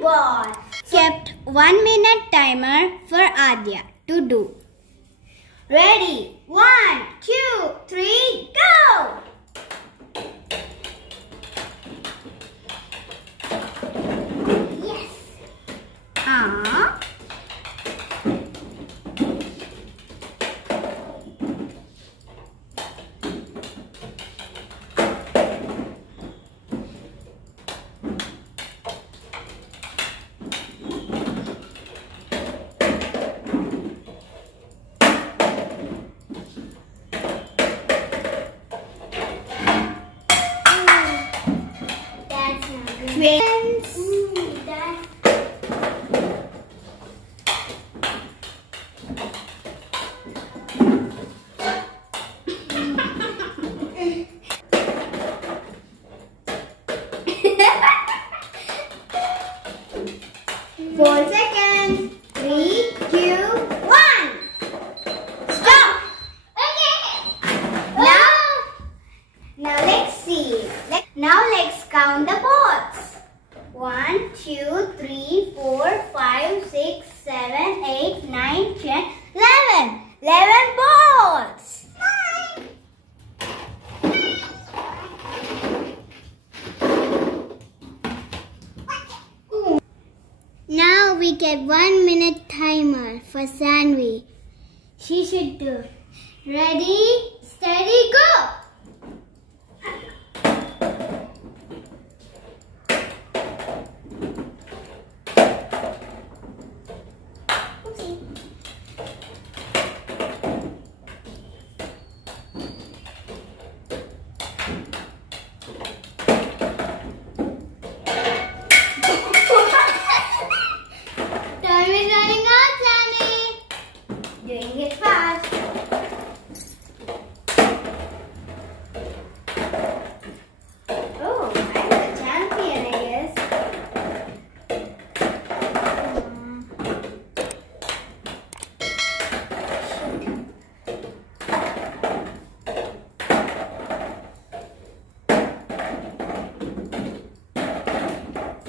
ball. Kept 1 minute timer for Adya to do. Ready? 1, 2, 3, go! Yes. Ah. Twins. 4 seconds. 3, 2, 1. Stop. Okay. Now let's see. Now let's count the balls. 1, 2, 3, 4, 5, 6, 7, 8, 9, 10, 11. 11 balls. Now we get 1 minute timer for Sanvi. She should do. Ready, steady, go! Time is running out, Sandy. Doing it fast. Oh, I'm the champion, I guess.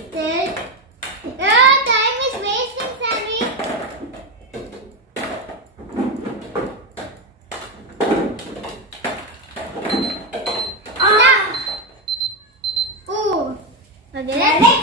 Still. Oh, time is wasting, Sandy. Ah! Ooh. Okay.